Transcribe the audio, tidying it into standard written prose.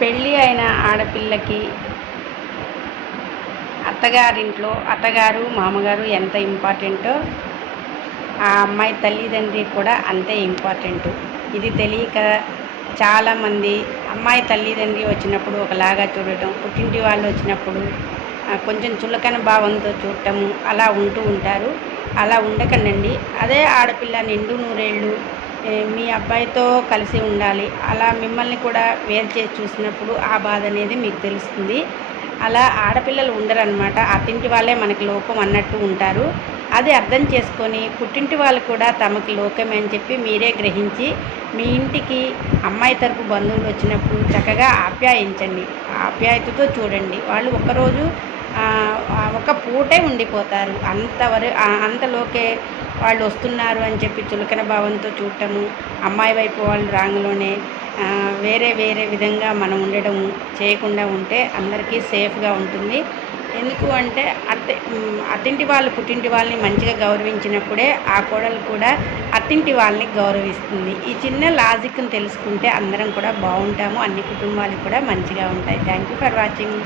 పెళ్ళి అయిన ఆడపిల్లకి అత్తగారింట్లో అత్తగారు మామగారు ఎంత ఇంపార్టెంటో ఆ అమ్మాయి తల్లిదండ్రి కూడా అంతే ఇంపార్టెంటు. ఇది తెలియక చాలామంది అమ్మాయి తల్లిదండ్రి వచ్చినప్పుడు ఒకలాగా చూడటం, పుట్టింటి వాళ్ళు వచ్చినప్పుడు కొంచెం చులకన భావంతో చూడటము అలా ఉంటూ ఉంటారు. అలా ఉండకండి. అదే ఆడపిల్ల నిండు నూరేళ్ళు మీ అబ్బాయితో కలిసి ఉండాలి, అలా మిమ్మల్ని కూడా వేరు చేసి చూసినప్పుడు ఆ బాధ అనేది మీకు తెలుస్తుంది. అలా ఆడపిల్లలు ఉండరన్నమాట. అత్తింటి వాళ్ళే మనకి లోకం అన్నట్టు ఉంటారు. అది అర్థం చేసుకొని పుట్టింటి వాళ్ళు కూడా తమకి లోకమే అని చెప్పి మీరే గ్రహించి మీ ఇంటికి అమ్మాయి తరపు బంధువులు వచ్చినప్పుడు చక్కగా ఆప్యాయించండి. ఆప్యాయతతో చూడండి. వాళ్ళు ఒక్కరోజు ఒక పూటే ఉండిపోతారు. అంతలోకే వాళ్ళు వస్తున్నారు అని చెప్పి చులకన భావంతో చూడటము, అమ్మాయి వైపు వాళ్ళు రాంగ్లోనే వేరే వేరే విధంగా మనం ఉండడం చేయకుండా ఉంటే అందరికీ సేఫ్గా ఉంటుంది. ఎందుకు అంటే అత్తింటి వాళ్ళు పుట్టింటి వాళ్ళని మంచిగా గౌరవించినప్పుడే ఆ కోడలు కూడా అత్తింటి వాళ్ళని గౌరవిస్తుంది. ఈ చిన్న లాజిక్ని తెలుసుకుంటే అందరం కూడా బాగుంటాము. అన్ని కుటుంబాలు కూడా మంచిగా ఉంటాయి. Thank you for watching.